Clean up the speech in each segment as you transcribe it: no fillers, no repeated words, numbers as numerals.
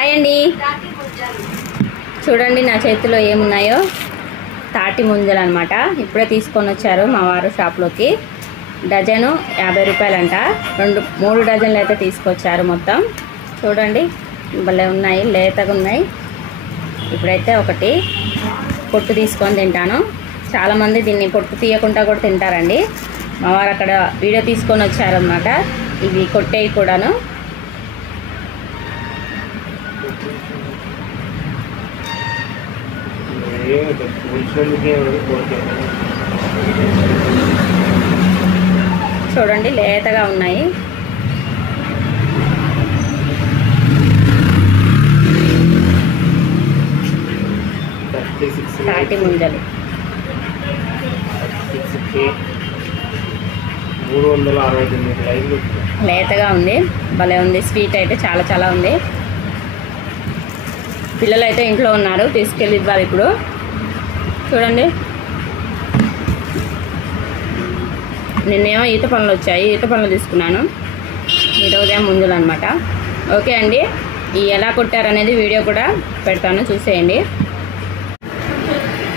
Hi అండి, చూడండి నా చేతిలో ఏమున్నాయో. తాటి ముంజలు అనమాట. ఇప్పుడే తీసుకొని వచ్చారు మా వారు షాప్లోకి. డజను 50 రూపాయలంట. 3 డజన్లు అయితే తీసుకొచ్చారు మొత్తం. చూడండి భలే ఉన్నాయి, లేతగా ఉన్నాయి. ఇప్పుడైతే ఒకటి పొట్టు తీసుకొని తింటాను. చాలామంది దీన్ని పొట్టు తీయకుండా కూడా తింటారండి. మా వారు అక్కడ వీడియో తీసుకొని వచ్చారనమాట. ఇవి కొట్టేవి కూడాను. చూడండి లేతగా ఉన్నాయి. తాటి ముంజలు 369 లేతగా ఉంది, భలే ఉంది. స్వీట్ అయితే చాలా చాలా ఉంది. పిల్లలు అయితే ఇంట్లో ఉన్నారు, తీసుకెళ్ళి ఇవ్వాలి ఇప్పుడు. చూడండి నిన్నేమో ఈత పనులు వచ్చాయి, ఈత పనులు తీసుకున్నాను. ఈరోజే ముంజలు అనమాట. ఓకే అండి, ఈ ఎలా కొట్టారనేది వీడియో కూడా పెడతాను, చూసేయండి.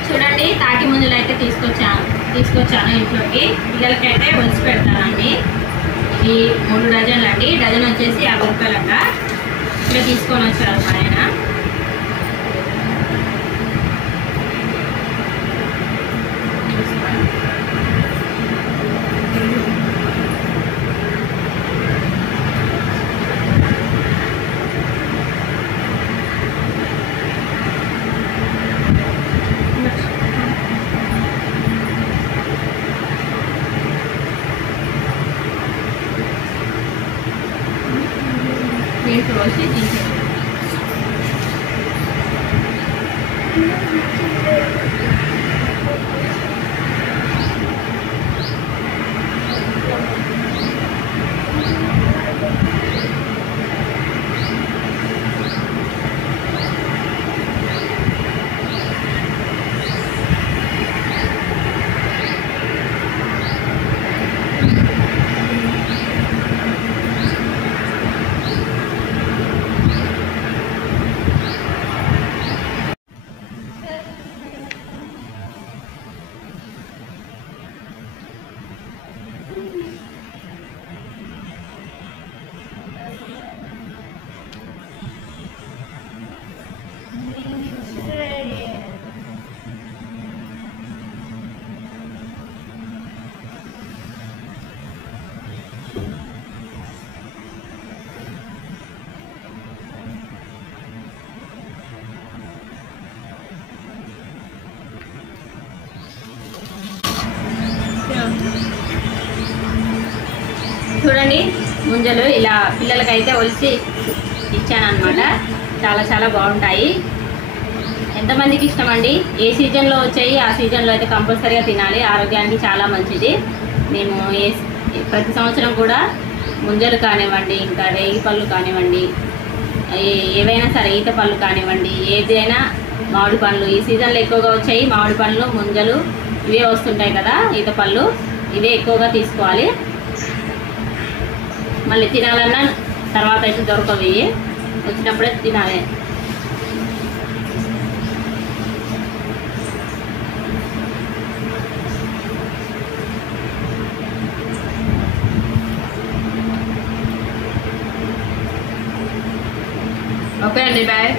చూడండి తాటి ముంజలు అయితే తీసుకొచ్చాను ఇంట్లోకి. పిల్లలకైతే వచ్చి పెడతానండి. ఇవి 3 డజన్లు అండి. డజన్ వచ్చేసి 50 రూపాయలంట. ఇక్కడ తీసుకొని వచ్చారు మా ఆయన. దీంట్లో వచ్చి చూడండి ముంజలు ఇలా పిల్లలకైతే ఒలిచి ఇచ్చానమాట. చాలా చాలా బాగుంటాయి. ఎంతమందికి ఇష్టం అండి? ఏ సీజన్లో వచ్చాయి ఆ సీజన్లో అయితే కంపల్సరీగా తినాలి, ఆరోగ్యానికి చాలా మంచిది. మేము ప్రతి సంవత్సరం కూడా ముంజలు కానివ్వండి, ఇంకా రేగి పళ్ళు కానివ్వండి, ఏవైనా సరే, ఈత పళ్ళు కానివ్వండి, ఏదైనా, మామిడి పండ్లు ఈ సీజన్లో ఎక్కువగా వచ్చాయి. మామిడి పండ్లు, ముంజలు ఇవే వస్తుంటాయి కదా, ఈత పళ్ళు ఇవే ఎక్కువగా తీసుకోవాలి. మళ్ళీ తినాలన్నా తర్వాత అయితే దొరకవి, వచ్చినప్పుడే తినాలి. ఓకే అండి, బాయ్.